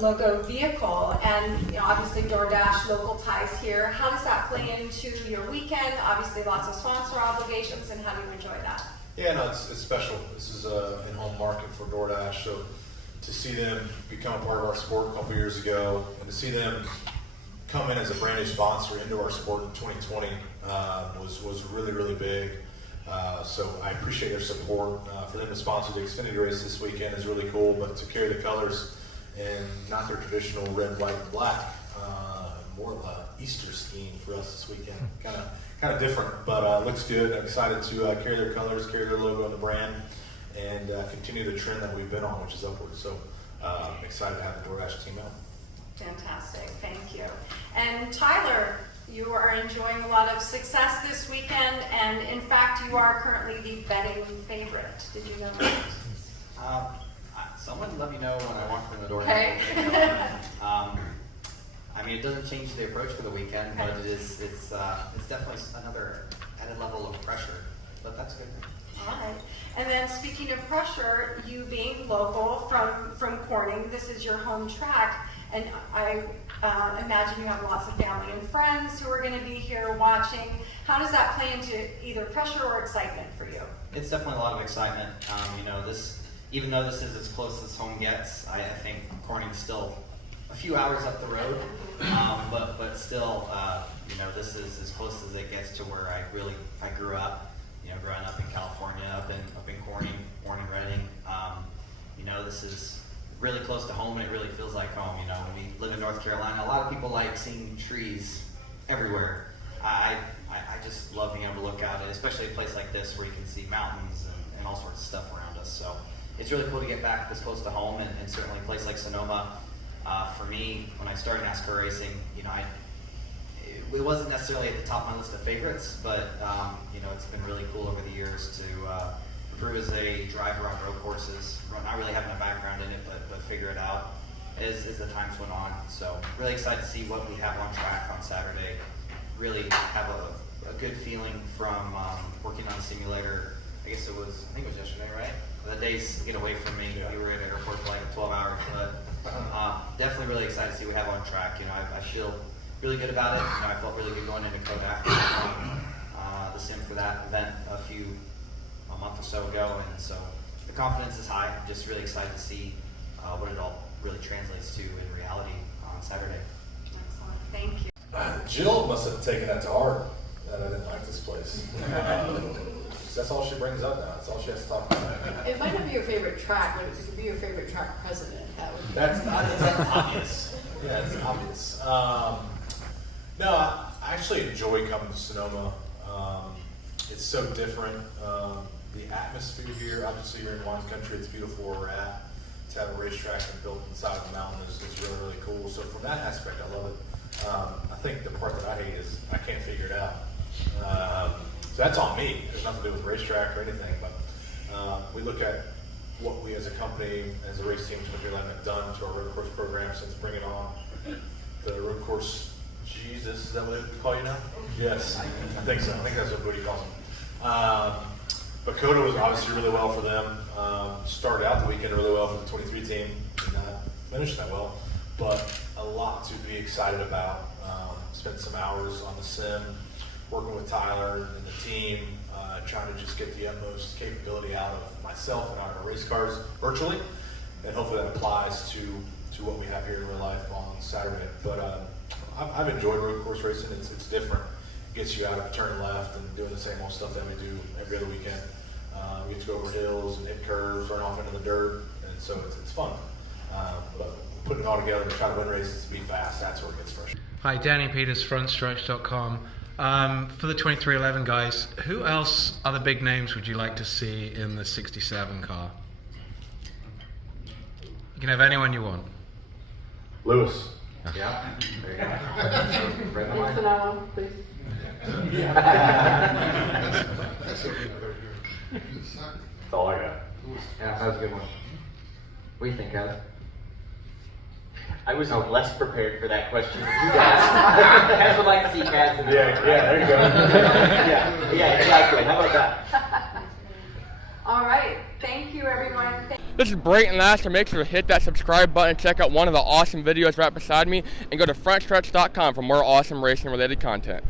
logo vehicle, and obviously Doordash, local ties here. How does that play into your weekend? Obviously lots of sponsor obligations, and how do you enjoy that? Yeah, no, it's special. This is an in-home market for Doordash, so to see them become a part of our sport a couple years ago, and to see them come in as a brand new sponsor into our sport in 2020 was really, really big. So I appreciate their support. For them to sponsor the Xfinity race this weekend is really cool, but to carry the colors and not their traditional red, white, and black, more of a Easter scheme for us this weekend. Kind of different, but looks good. I'm excited to carry their colors, carry their logo on the brand, and continue the trend that we've been on, which is upward. So I'm excited to have the Doordash team out. Fantastic, thank you. And Tyler, you are enjoying a lot of success this weekend, and in fact, you are currently the betting favorite. Did you know that? Someone let me know when I walk through the door. Okay. I mean, it doesn't change the approach for the weekend, but it's definitely another added level of pressure. But that's a good thing. All right. And then speaking of pressure, you being local from Corning, this is your home track, and I imagine you have lots of family and friends who are going to be here watching. How does that play into either pressure or excitement for you? It's definitely a lot of excitement. Even though this is as close as home gets, I think Corning's still a few hours up the road, but still, this is as close as it gets to where I grew up. Growing up in California, up in Corning, born in Reddick. This is really close to home, and it really feels like home. When we live in North Carolina, a lot of people like seeing trees everywhere. I just love being able to look out at, especially a place like this where you can see mountains and all sorts of stuff around us. So it's really cool to get back this close to home, and certainly a place like Sonoma. For me, when I started NASCAR racing, it wasn't necessarily at the top of my list of favorites, but it's been really cool over the years to improve as a driver on road courses. Not really having a background in it, but figure it out as the times went on. So really excited to see what we have on track on Saturday. Really have a good feeling from working on the simulator. I think it was yesterday, right? The days get away from me. We were at the airport for like 12 hours, but definitely really excited to see what we have on track. I feel really good about it. I felt really good going into Code after the sim for that event a month or so ago, and so the confidence is high. I'm just really excited to see what it all really translates to in reality on Saturday. Excellent, thank you. Jill must have taken that to heart that I didn't like this place. That's all she brings up now. That's all she has to talk about. It might not be your favorite track, but it could be your favorite track president. That's obvious. Yeah, it's obvious. No, I actually enjoy coming to Sonoma. It's so different. The atmosphere here, obviously you're in wine country, it's beautiful where we're at. To have a racetrack built inside the mountain is really, really cool. So from that aspect, I love it. I think the part that I hate is I can't figure it out. So that's on me. It has nothing to do with racetrack or anything, but we look at what we as a company, as a race team, have done to our road course program since bringing on the road course Jesus, is that what we call you now? Yes, I think so. I think that's what Booty calls him. But Coda was obviously really well for them. Started out the weekend really well for the 23 team. Did not finish that well, but a lot to be excited about. Spent some hours on the sim, working with Tyler and the team, trying to just get the utmost capability out of myself and out of our race cars virtually, and hopefully that applies to what we have here in real life on Saturday. But I've enjoyed road course racing. It's different. It gets you out of turning left and doing the same old stuff that we do every other weekend. We get to go over hills and hit curves, run off into the dirt, and so it's fun. But putting it all together to try to win races, to be fast, that's where it gets frustrating. Hi, Danny Peters, Frontstretch.com. For the 2311 guys, who else, other big names, would you like to see in the 67 car? You can have anyone you want. Lewis. Yeah. There you go. Yes, Sonoma, please. That's all I got. Yeah, that was a good one. What do you think, Kaz? I was less prepared for that question. You guys. Kaz would like to see Kaz in the Yeah, there you go. yeah, exactly. How about that? All right, thank you everyone. This is Brayton Laster. Make sure to hit that subscribe button, check out one of the awesome videos right beside me, and go to frontstretch.com for more awesome racing related content.